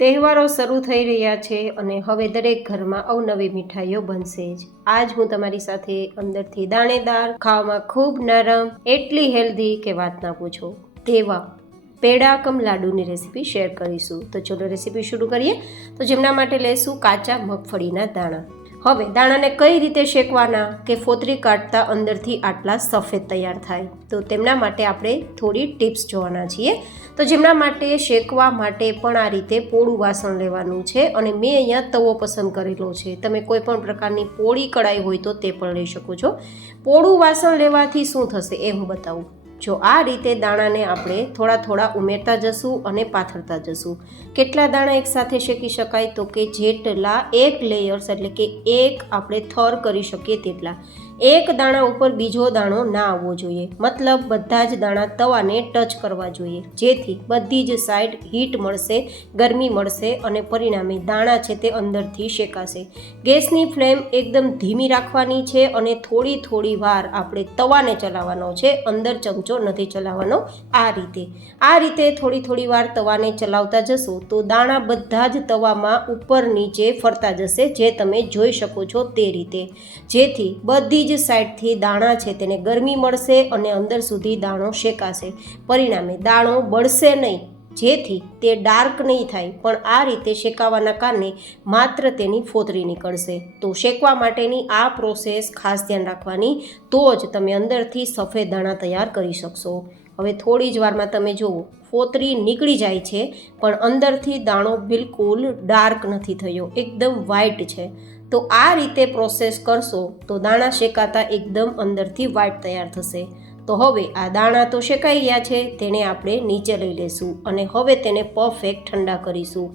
તહેવારો શરૂ થઈ રહ્યા છે અને હવે દરેક ઘરમાં અવનવી મીઠાઈઓ બનશે જ. આજ હું તમારી સાથે અંદરથી દાણેદાર, ખાવામાં ખૂબ નરમ, એટલી હેલ્ધી કે વાત ના પૂછો તેવા પેડા કમ લાડુની રેસીપી શેર કરીશું. તો ચલો રેસીપી શરૂ કરીએ. તો જેમના માટે લઈશું કાચા મગફળીના દાણા. હવે દાણાને કઈ રીતે શેકવાના કે ફોતરી કાઢતા અંદરથી આટલા સફેદ તૈયાર થાય, તો તેમના માટે આપણે થોડી ટિપ્સ જોવાના છીએ. તો જેમના માટે શેકવા માટે પણ આ રીતે પોળું વાસણ લેવાનું છે અને મેં અહીંયા તવો પસંદ કરેલો છે. તમે કોઈ પણ પ્રકારની પોળી કઢાઈ હોય તો તે પણ લઈ શકો છો. પોળું વાસણ લેવાથી શું થશે એ હું બતાવું. જો આ રીતે દાણાને આપણે થોડા થોડા ઉમેરતા જશું અને પાથરતા જશું. કેટલા દાણા એકસાથે શેકી શકાય, તો કે જેટલા એક લેયર્સ એટલે કે એક આપણે થર કરી શકીએ તેટલા. એક દાણા ઉપર બીજો દાણો ના આવવો જોઈએ, મતલબ બધા જ દાણા તવાને ટચ કરવા જોઈએ, જેથી બધી જ સાઈડ હીટ મળશે, ગરમી મળશે અને પરિણામે દાણા છે તે અંદરથી શેકાશે. ગેસની ફ્લેમ એકદમ ધીમી રાખવાની છે અને થોડી થોડી વાર આપણે તવાને ચલાવવાનો છે, અંદર ચમચો નથી ચલાવવાનો. આ રીતે થોડી થોડી વાર તવાને ચલાવતા જશો તો દાણા બધા જ તવામાં ઉપર નીચે ફરતા જશે, જે તમે જોઈ શકો છો તે રીતે, જેથી બધી જ સાઈડથી દાણા છે તેને ગરમી મળશે અને અંદર સુધી દાણો શેકાશે. પરિણામે દાણો બળશે નહીં, જેથી તે ડાર્ક નહીં થાય, પણ આ રીતે શેકાવાના કારણે માત્ર તેની ફોતરી નીકળશે. તો શેકવા માટેની આ પ્રોસેસ ખાસ ધ્યાન રાખવાની, તો જ તમે અંદરથી સફેદ દાણા તૈયાર કરી શકશો. હવે થોડી જ વારમાં તમે જુઓ ફોતરી નીકળી જાય છે, પણ અંદરથી દાણો બિલકુલ ડાર્ક નથી થયો, એકદમ વ્હાઈટ છે. તો આ રીતે પ્રોસેસ કરશો તો દાણા શેકાતા એકદમ અંદરથી વ્હાઈટ તૈયાર થશે. તો હવે આ દાણા તો શેકાઈ ગયા છે, તેને આપણે નીચે લઈ લેશું અને હવે તેને પરફેક્ટ ઠંડા કરીશું.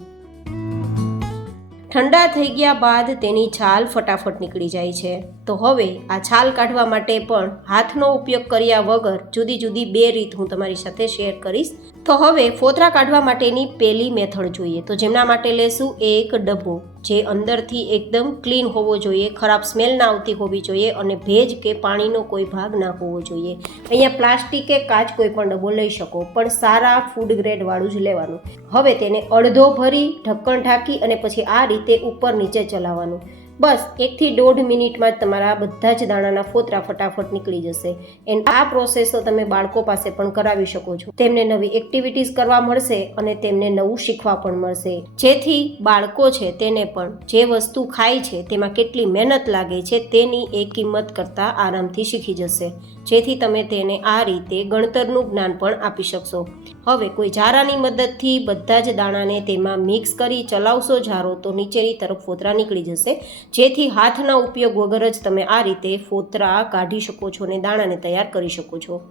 ઠંડા થઈ ગયા બાદ તેની છાલ ફટાફટ નીકળી જાય છે. તો હવે આ છાલ કાઢવા માટે પણ હાથનો ઉપયોગ કર્યા વગર જુદી જુદી બે રીત હું તમારી સાથે શેર કરીશ. તો હવે ફોતરા કાઢવા માટેની પહેલી મેથડ જોઈએ. તો જેમના માટે લેશું એક ડબ્બો, જે અંદરથી એકદમ ક્લીન હોવો જોઈએ, ખરાબ સ્મેલ ના આવતી હોવી જોઈએ અને ભેજ કે પાણીનો કોઈ ભાગ ના હોવો જોઈએ. અહીંયા પ્લાસ્ટિક કે કાચ કોઈ પણ ડબ્બો લઈ શકો, પણ સારા ફૂડ ગ્રેડ વાળું જ લેવાનું. હવે તેને અડધો ભરી ઢક્કણ ઢાંકી અને પછી આ રીતે ઉપર નીચે ચલાવવાનું. બસ 1 થી 1.5 મિનિટમાં જ તમારા બધા જ દાણાના ફોતરા ફટાફટ નીકળી જશે. એન્ડ આ પ્રોસેસ તો તમે બાળકો પાસે પણ કરાવી શકો છો. તેમને નવી એક્ટિવિટીઝ કરવા મળશે અને તેમને નવું શીખવા પણ મળશે, જેથી બાળકો છે તેને પણ જે વસ્તુ ખાય છે તેમાં કેટલી મહેનત લાગે છે તેની એ કિંમત કરતાં આરામથી શીખી જશે, જેથી તમે તેને આ રીતે ગણતરનું જ્ઞાન પણ આપી શકશો. હવે કોઈ જારાની મદદથી બધા જ દાણાને તેમાં મિક્સ કરી ચલાવશો જારો તો નીચેની તરફ ફોતરા નીકળી જશે, જેથી હાથના ઉપયોગ વગર જ તમે આ રીતે ફોતરા કાઢી શકો છો અને દાણાને તૈયાર કરી શકો છો.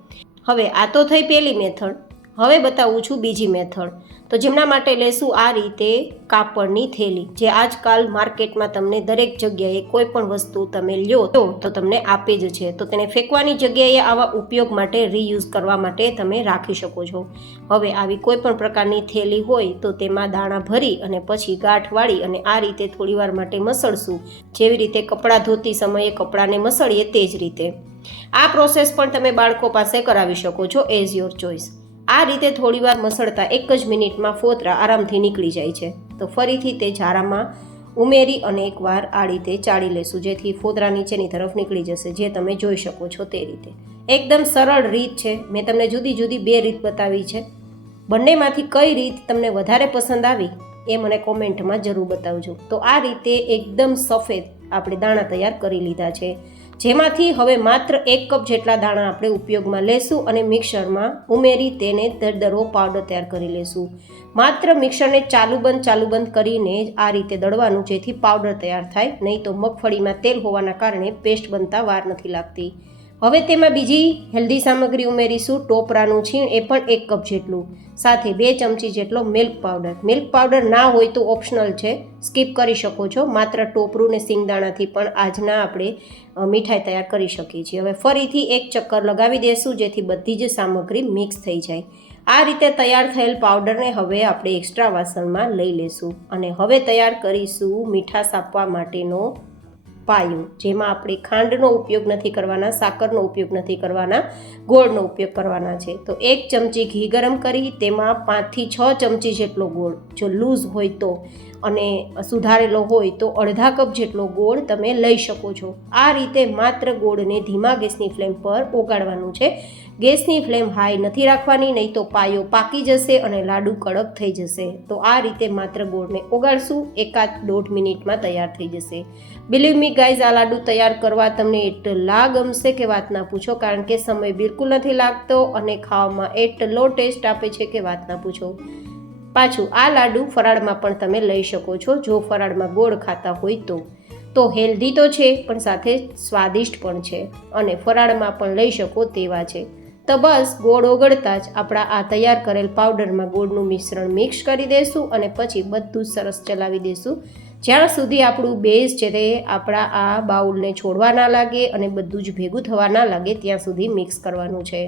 હવે આ તો થઈ પહેલી મેથડ. હવે બતાવું છું બીજી મેથડ. તો જેમના માટે લેશું આ રીતે કાપડની થેલી, જે આજકાલ માર્કેટમાં તમને દરેક જગ્યાએ કોઈ પણ વસ્તુ તમે લ્યો તો તમને આપે જ છે. તો તેને ફેંકવાની જગ્યાએ આવા ઉપયોગ માટે રીયુઝ કરવા માટે તમે રાખી શકો છો. હવે આવી કોઈ પણ પ્રકારની થેલી હોય તો તેમાં દાણા ભરી અને પછી ગાંઠ વાળી અને આ રીતે થોડીવાર માટે મસળશું, જેવી રીતે કપડાં ધોતી સમયે કપડાને મસળીએ તે જ રીતે. આ પ્રોસેસ પણ તમે બાળકો પાસે કરાવી શકો છો, એઝ યોર ચોઇસ. આ રીતે થોડીવાર મસળતા 1 જ મિનિટમાં ફોતરા આરામથી નીકળી જાય છે. તો ફરીથી તે જારામાં ઉમેરી અને એકવાર આ રીતે ચાળી લેશું, જેથી ફોતરા નીચેની તરફ નીકળી જશે, જે તમે જોઈ શકો છો તે રીતે. એકદમ સરળ રીત છે. મેં તમને જુદી જુદી બે રીત બતાવી છે. બંનેમાંથી કઈ રીત તમને વધારે પસંદ આવી એ મને કોમેન્ટમાં જરૂર બતાવજો. તો આ રીતે એકદમ સફેદ આપણે દાણા તૈયાર કરી લીધા છે, જેમાંથી હવે માત્ર 1 કપ જેટલા દાણા આપણે ઉપયોગમાં લેશું અને મિક્સરમાં ઉમેરી તેને દરદરો પાવડર તૈયાર કરી લેશું. માત્ર મિક્સરને ચાલુ બંધ કરીને જ આ રીતે દળવાનું, જેથી પાવડર તૈયાર થાય, નહીં તો મગફળીમાં તેલ હોવાના કારણે પેસ્ટ બનતા વાર નથી લાગતી. હવે તેમાં બીજી હેલ્ધી સામગ્રી ઉમેરીશું, ટોપરાનું છીણ, એ પણ 1 કપ જેટલું, સાથે 2 ચમચી જેટલો મિલ્ક પાવડર. મિલ્ક પાવડર ના હોય તો ઓપ્શનલ છે, સ્કીપ કરી શકો છો. માત્ર ટોપરું ને સિંગદાણાથી પણ આજના આપણે મીઠાઈ તૈયાર કરી શકીએ છીએ. હવે ફરીથી 1 ચક્કર લગાવી દેશું, જેથી બધી જ સામગ્રી મિક્સ થઈ જાય. આ રીતે તૈયાર થયેલ પાવડરને હવે આપણે એક્સ્ટ્રા વાસણમાં લઈ લેશું અને હવે તૈયાર કરીશું મીઠાશ આપવા માટેનો પાયો, જેમાં આપણે ખાંડનો ઉપયોગ નથી કરવાના, સાકરનો ઉપયોગ નથી કરવાના, ગોળનો ઉપયોગ કરવાના છે. તો 1 ચમચી ઘી ગરમ કરી તેમાં 5 થી 6 ચમચી જેટલો ગોળ, જો લૂઝ હોય તો, અને સુધારેલો હોય તો અડધા કપ જેટલો ગોળ તમે લઈ શકો છો. આ રીતે માત્ર ગોળને ધીમા ગેસની ફ્લેમ પર ઓગાળવાનું છે. ગેસની ફ્લેમ હાઈ નથી રાખવાની, નહીં તો પાયો પાકી જશે અને લાડુ કડક થઈ જશે. તો આ રીતે માત્ર ગોળને ઓગાળશું, 1-1.5 મિનિટમાં તૈયાર થઈ જશે. બિલીવ મી ગાઈઝ, આ લાડુ તૈયાર કરવા તમને એટલા ગમશે કે વાત ના પૂછો, કારણ કે સમય બિલકુલ નથી લાગતો અને ખાવામાં એટલો ટેસ્ટ આપે છે કે વાત ના પૂછો. પાછું આ લાડુ ફરાળમાં પણ તમે લઈ શકો છો, જો ફરાળમાં ગોળ ખાતા હોય તો હેલ્ધી તો છે પણ સાથે સ્વાદિષ્ટ પણ છે અને ફરાળમાં પણ લઈ શકો તેવા છે. તો બસ ગોળ ઓગળતા જ આપણા આ તૈયાર કરેલ પાવડરમાં ગોળનું મિશ્રણ મિક્સ કરી દઈશું અને પછી બધું સરસ ચલાવી દઈશું જ્યાં સુધી આપણું બેઝ છે તે આપણા આ બાઉલને છોડવા ના લાગે અને બધું જ ભેગું થવા ના લાગે ત્યાં સુધી મિક્સ કરવાનું છે.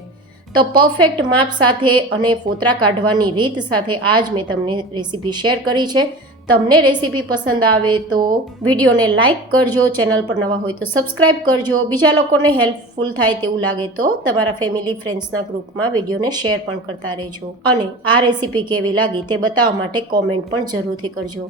તો પરફેક્ટ માપ સાથે અને ફોતરા કાઢવાની રીત સાથે આજ મેં તમને રેસીપી શેર કરી છે. તમને રેસીપી પસંદ આવે તો વિડીયોને લાઇક કરજો, ચેનલ પર નવા હોય તો સબસ્ક્રાઈબ કરજો, બીજા લોકોને હેલ્પફુલ થાય તેવું લાગે તો તમારા ફેમિલી ફ્રેન્ડ્સના ગ્રુપમાં વિડીયોને શેર પણ કરતા રહેજો અને આ રેસીપી કેવી લાગી તે બતાવવા માટે કોમેન્ટ પણ જરૂરથી કરજો.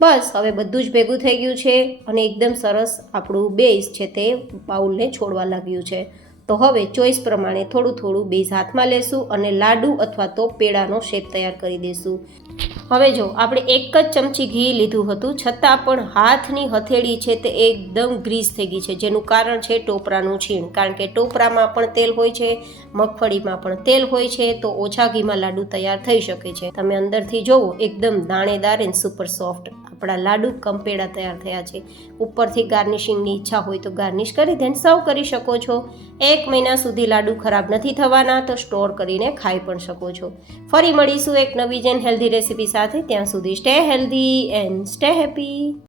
બસ હવે બધું જ ભેગું થઈ ગયું છે અને એકદમ સરસ આપણું બેઝ છે તે બાઉલને છોડવા લાગ્યું છે. તો હવે ચોઈસ પ્રમાણે થોડું થોડું બેઝ હાથમાં લેશું અને લાડુ અથવા તો પેડાનો શેપ તૈયાર કરી દઈશું. હવે જો આપણે 1 જ ચમચી ઘી લીધું હતું છતાં પણ હાથની હથેળી છે તે એકદમ ગ્રીસ થઈ ગઈ છે, જેનું કારણ છે ટોપરાનું છીણ. કારણ કે ટોપરામાં પણ તેલ હોય છે, મગફળીમાં પણ તેલ હોય છે, તો ઓછા ઘીમાં લાડુ તૈયાર થઈ શકે છે. તમે અંદરથી જોવો એકદમ દાણેદાર એન્ડ સુપર સોફ્ટ આપણા લાડુ કમ પેડા તૈયાર થયા છે. ઉપરથી ગાર્નિશિંગની ઈચ્છા હોય તો ગાર્નિશ કરી દેન સર્વ કરી શકો છો. 1 મહિના સુધી લાડુ ખરાબ નથી થવાના, તો સ્ટોર કરીને ખાઈ પણ શકો છો. ફરી મળીશું એક નવી જેન હેલ્ધી રેસીપી સાથે. ત્યાં સુધી stay healthy and stay happy.